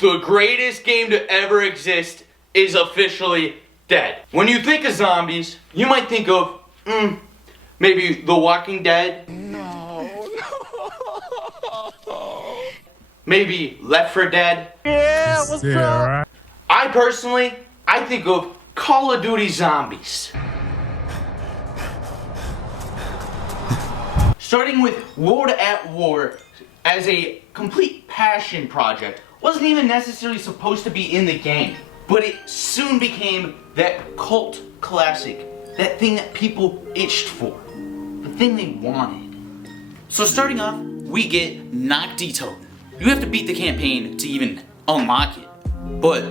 the greatest game to ever exist is officially dead. When you think of zombies, you might think of, maybe The Walking Dead. No. Maybe Left 4 Dead. Yeah, what's up? I think of Call of Duty Zombies. Starting with World at War as a complete passion project, wasn't even necessarily supposed to be in the game, but it soon became that cult classic, that thing that people itched for, the thing they wanted. So starting off, we get Knock D Totem. You have to beat the campaign to even unlock it, but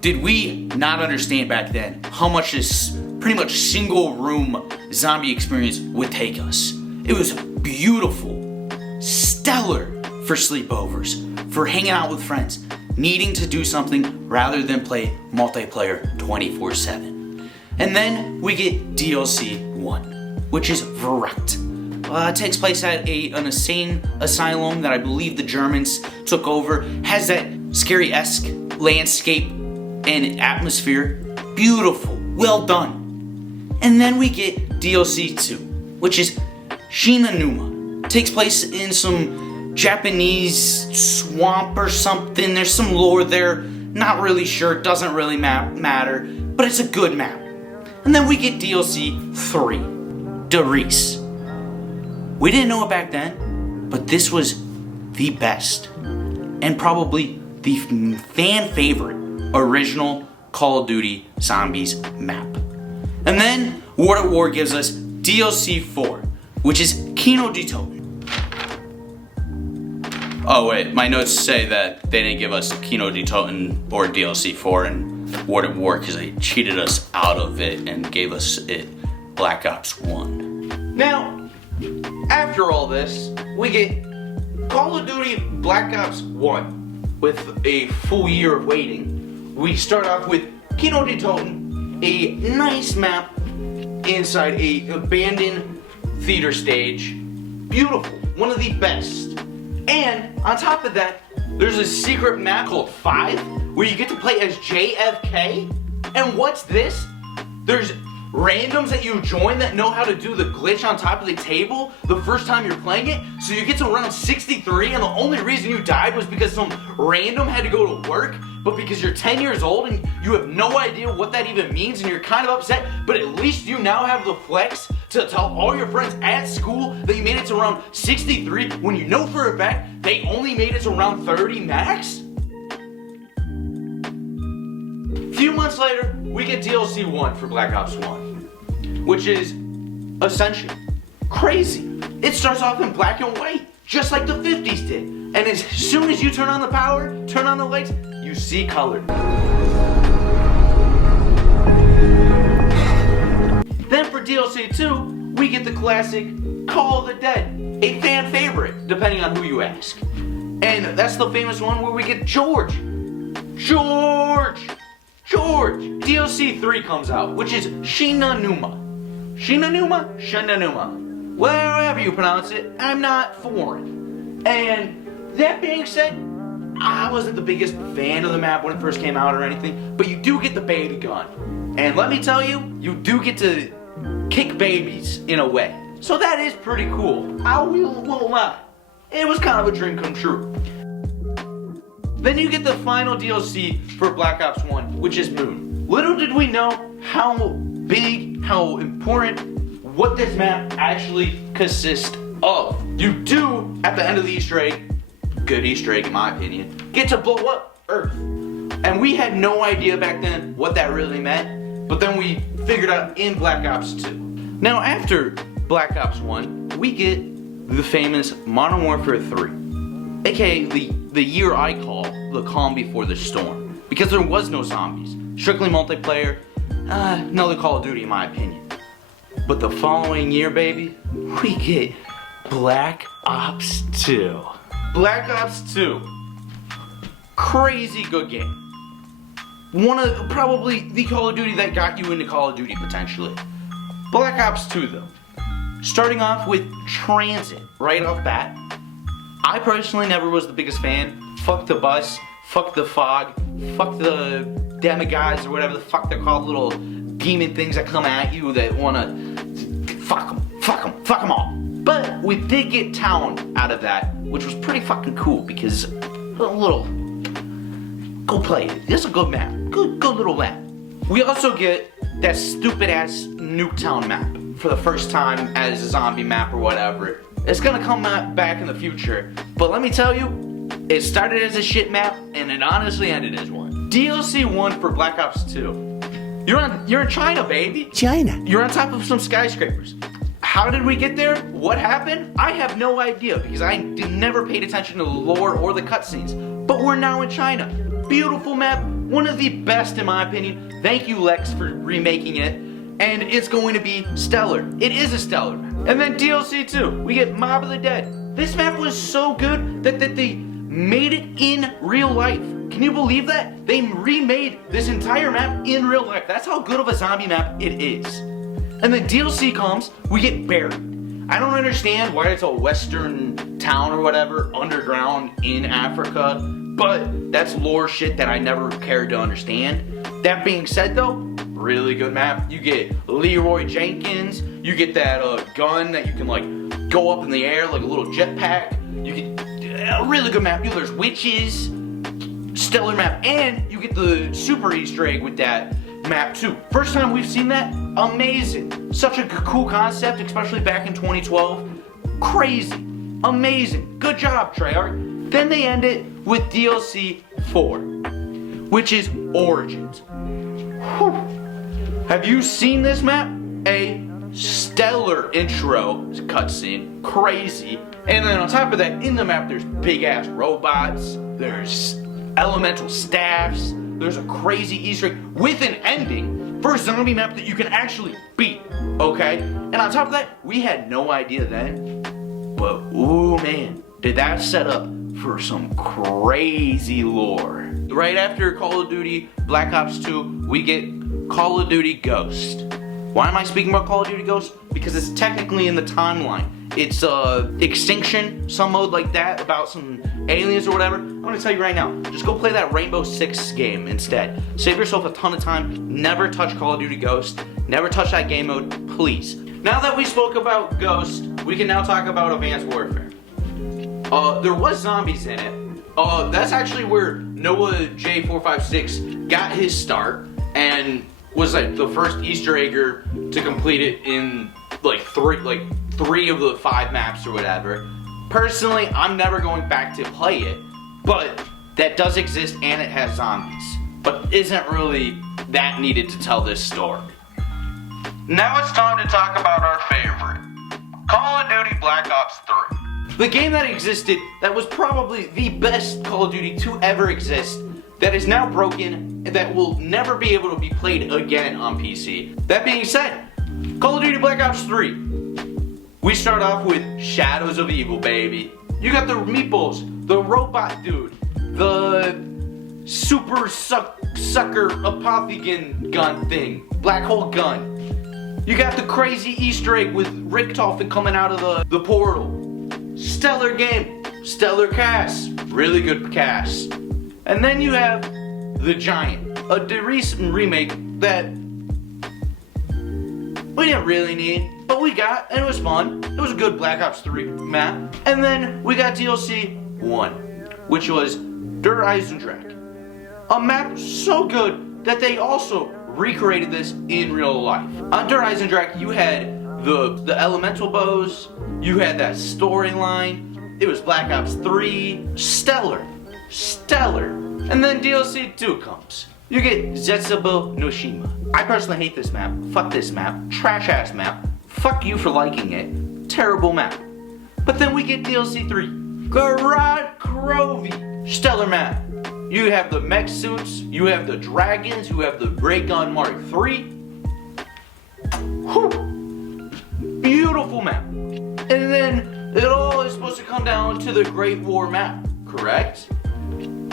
did we not understand back then how much this pretty much single room zombie experience would take us. It was beautiful, stellar for sleepovers, for hanging out with friends, needing to do something rather than play multiplayer 24/7. And then we get DLC 1, which is Verrückt. It takes place at an insane asylum that I believe the Germans took over, has that scary-esque landscape and atmosphere. Beautiful, well done. And then we get DLC 2, which is Shinanuma. It takes place in some Japanese swamp or something. There's some lore there, not really sure, doesn't really matter, but it's a good map. And then we get DLC 3, Darice. We didn't know it back then, but this was the best, and probably the fan favorite original Call of Duty Zombies map. And then World at War gives us DLC 4, which is Kino D Toten. Oh wait, my notes say that they didn't give us Kino D Toten or DLC 4 in World at War because they cheated us out of it and gave us it Black Ops 1. Now, after all this, we get Call of Duty Black Ops 1 with a full year of waiting. We start off with Kino D Toten, a nice map inside a abandoned theater stage. Beautiful, one of the best. And on top of that, there's a secret map called 5 where you get to play as JFK. And what's this? There's randoms that you join that know how to do the glitch on top of the table the first time you're playing it. So you get to round 63 and the only reason you died was because some random had to go to work. But because you're 10 years old and you have no idea what that even means and you're kind of upset, but at least you now have the flex to tell all your friends at school that you made it to round 63 when you know for a fact they only made it to round 30 max? A few months later, we get DLC 1 for Black Ops 1, which is Ascension. Crazy. It starts off in black and white, just like the 50s did. And as soon as you turn on the power, turn on the lights, you see color. Then for DLC 2, we get the classic Call of the Dead, a fan favorite, depending on who you ask. And that's the famous one where we get George. DLC 3 comes out, which is Shinanuma. Shinanuma. Wherever you pronounce it, I'm not foreign. And that being said, I wasn't the biggest fan of the map when it first came out or anything, but you do get the baby gun. And let me tell you, you do get to kick babies in a way. So that is pretty cool. I won't lie. It was kind of a dream come true. Then you get the final DLC for Black Ops 1, which is Moon. Little did we know how big, how important, what this map actually consists of. You do, at the end of the Easter egg, good Easter egg in my opinion, get to blow up Earth. And we had no idea back then what that really meant, but then we figured out in Black Ops 2. Now after Black Ops 1, we get the famous Modern Warfare 3, aka the year I call the calm before the storm, because there was no zombies, strictly multiplayer, another Call of Duty in my opinion. But the following year, baby, we get Black Ops 2. Black Ops 2, crazy good game. One of probably the Call of Duty that got you into Call of Duty potentially. Black Ops 2 though, starting off with Transit right off bat. I personally never was the biggest fan fuck the bus, fuck the fog, fuck the demigods or whatever the fuck they're called, little demon things that come at you that wanna fuck them all. But we did get town out of that, which was pretty fucking cool because go play it. This is a good map. Good little map. We also get that stupid ass Nuketown map for the first time as a zombie map or whatever. It's gonna come back in the future, but let me tell you, it started as a shit map and it honestly ended as one. DLC 1 for Black Ops 2. You're in China, baby. China. You're on top of some skyscrapers. How did we get there? What happened? I have no idea because I never paid attention to the lore or the cutscenes. But we're now in China. Beautiful map, one of the best in my opinion. Thank you, Lex, for remaking it. And it's going to be stellar. It is a stellar map. And then DLC 2, we get Mob of the Dead. This map was so good that they made it in real life. Can you believe that? They remade this entire map in real life. That's how good of a zombie map it is. And then DLC comes, we get buried. I don't understand why it's a western town or whatever, underground in Africa, but that's lore shit that I never cared to understand. That being said though, really good map. You get Leroy Jenkins, you get that gun that you can like go up in the air like a little jetpack. You get a really good map. There's witches, stellar map, and you get the super Easter egg with that map too. First time we've seen that, amazing. Such a cool concept, especially back in 2012. Crazy, amazing, good job Treyarch. Then they end it with DLC 4, which is Origins. Whew. Have you seen this map? A stellar intro cutscene, crazy. And then on top of that, in the map there's big ass robots, there's elemental staffs, there's a crazy Easter egg with an ending for a zombie map that you can actually beat, okay? And on top of that, we had no idea then, but ooh man, did that set up for some crazy lore. Right after Call of Duty Black Ops 2, we get Call of Duty Ghost. Why am I speaking about Call of Duty Ghost? Because it's technically in the timeline. It's Extinction, some mode like that, about some aliens or whatever. I'm gonna tell you right now, just go play that Rainbow Six game instead. Save yourself a ton of time, never touch Call of Duty Ghost, never touch that game mode, please. Now that we spoke about Ghost, we can now talk about Advanced Warfare. There was zombies in it. That's actually where Noah J456 got his start and was like the first Easter egger to complete it in like three of the 5 maps or whatever. Personally, I'm never going back to play it, but that does exist and it has zombies, but isn't really that needed to tell this story. Now it's time to talk about our favorite, Call of Duty Black Ops 3. The game that existed that was probably the best Call of Duty to ever exist, that is now broken, and that will never be able to be played again on PC. That being said, Call of Duty Black Ops 3. We start off with Shadows of Evil, baby. You got the meatballs, the robot dude, the super sucker apothegon gun thing, black hole gun. You got the crazy Easter egg with Richtofen coming out of the portal. Stellar game, stellar cast, really good cast. And then you have The Giant, a recent remake that we didn't really need, but we got, and it was fun. It was a good Black Ops 3 map. And then we got DLC 1, which was Der Eisendrache. A map so good that they also recreated this in real life. On Der Eisendrache, you had the elemental bows, you had that storyline, it was Black Ops 3, stellar. And then DLC 2 comes. You get Zetsubo no Shima. I personally hate this map, fuck this map, trash ass map, fuck you for liking it, terrible map. But then we get DLC 3, Garad Krovi, stellar map. You have the mech suits, you have the dragons, you have the Ray Gun Mark III. Whew. Beautiful map. And then it all is supposed to come down to the Great War map, correct?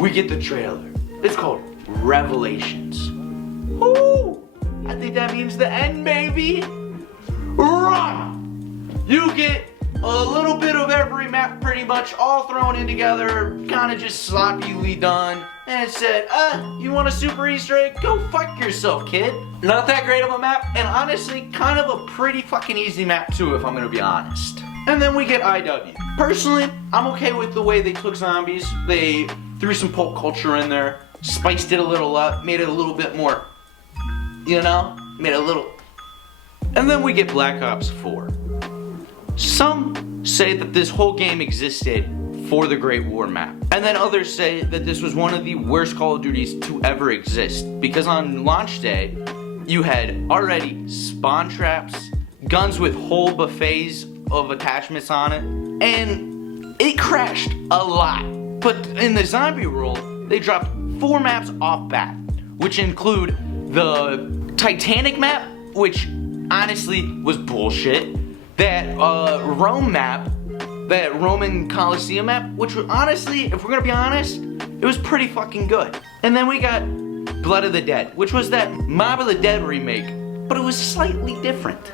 We get the trailer. It's called Revelations. Woo! I think that means the end, baby. Run! You get a little bit of every map map pretty much all thrown in together, kind of just sloppily done. And it said, you want a super Easter egg? Go fuck yourself, kid. Not that great of a map, and honestly, kind of a pretty fucking easy map too, if I'm gonna be honest. And then we get IW. Personally, I'm okay with the way they took zombies. They threw some pulp culture in there, spiced it a little up, made it a little bit more, you know, made it a little. And then we get Black Ops 4. Some say that this whole game existed for the Great War map. And then others say that this was one of the worst Call of Duties to ever exist. Because on launch day, you had already spawn traps, guns with whole buffets of attachments on it, and it crashed a lot. But in the zombie world, they dropped 4 maps off bat, which include the Titanic map, which honestly was bullshit. That Rome map, that Roman Colosseum map, which honestly, if we're gonna be honest, it was pretty fucking good. And then we got Blood of the Dead, which was that Mob of the Dead remake, but it was slightly different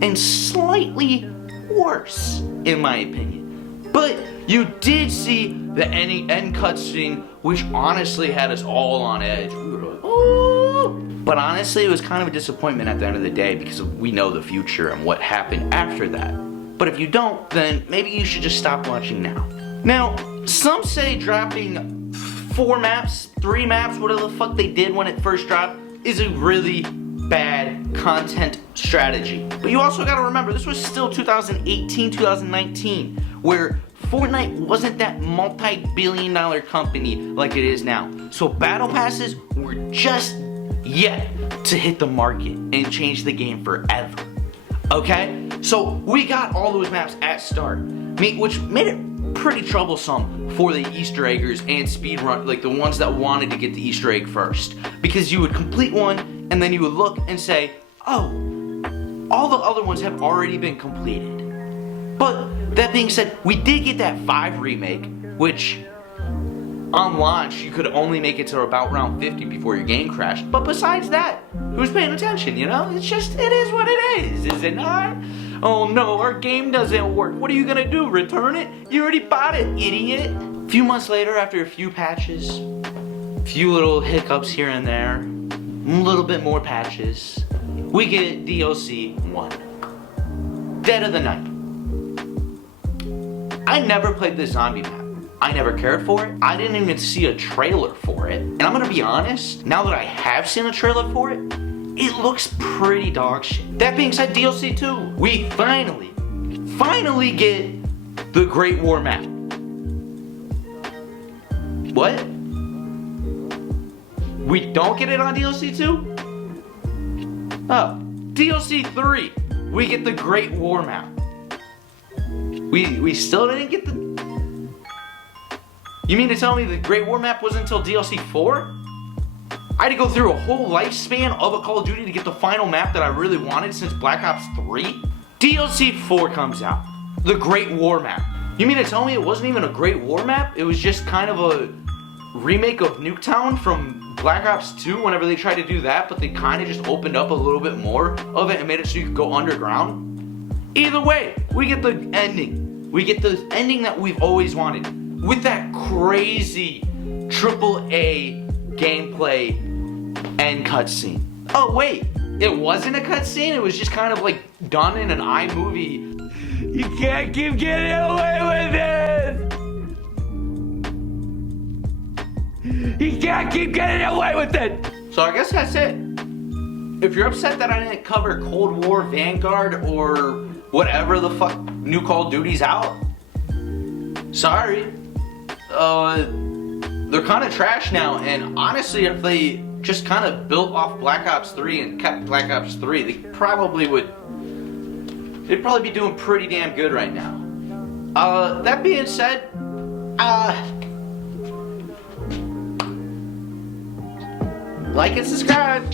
and slightly worse, in my opinion. But you did see the end cutscene, which honestly had us all on edge. We were like, oh! But honestly, it was kind of a disappointment at the end of the day because we know the future and what happened after that. But if you don't, then maybe you should just stop watching now. Now, some say dropping 4 maps, 3 maps, whatever the fuck they did when it first dropped, is a really bad content strategy. But you also gotta remember, this was still 2018, 2019, where Fortnite wasn't that multi-billion-dollar company like it is now. So battle passes were just yet to hit the market and change the game forever. Okay? So we got all those maps at start, which made it pretty troublesome for the Easter eggers and speedrun, like the ones that wanted to get the Easter egg first. Because you would complete one, and then you would look and say, oh, all the other ones have already been completed. But that being said, we did get that 5 remake, which on launch, you could only make it to about round 50 before your game crashed. But besides that, who's paying attention, you know? It's just, it is what it is it not? Oh no, our game doesn't work. What are you gonna do, return it? You already bought it, idiot. A few months later, after a few patches, a few little hiccups here and there, a little bit more patches, we get DLC 1. Dead of the Night. I never played this zombie map. I never cared for it. I didn't even see a trailer for it. And I'm gonna be honest, now that I have seen a trailer for it, it looks pretty dog shit. That being said, DLC 2, we finally get the Great War map. What? We don't get it on DLC 2? Oh, DLC 3, we get the Great War map. We still didn't get the... You mean to tell me the Great War map wasn't until DLC 4? I had to go through a whole lifespan of a Call of Duty to get the final map that I really wanted since Black Ops 3? DLC 4 comes out. The Great War map. You mean to tell me it wasn't even a Great War map? It was just kind of a remake of Nuketown from Black Ops 2 whenever they tried to do that, but they kind of just opened up a little bit more of it and made it so you could go underground? Either way, we get the ending. We get the ending that we've always wanted. With that crazy AAA gameplay end cutscene. Oh wait, it wasn't a cutscene, it was just kind of like done in an iMovie. You can't keep getting away with it! You can't keep getting away with it! So I guess that's it. If you're upset that I didn't cover Cold War, Vanguard, or whatever the fuck new Call of Duty's out, sorry. They're kind of trash now, and honestly, if they just kind of built off Black Ops 3 and kept Black Ops 3, they'd probably be doing pretty damn good right now. That being said, like and subscribe.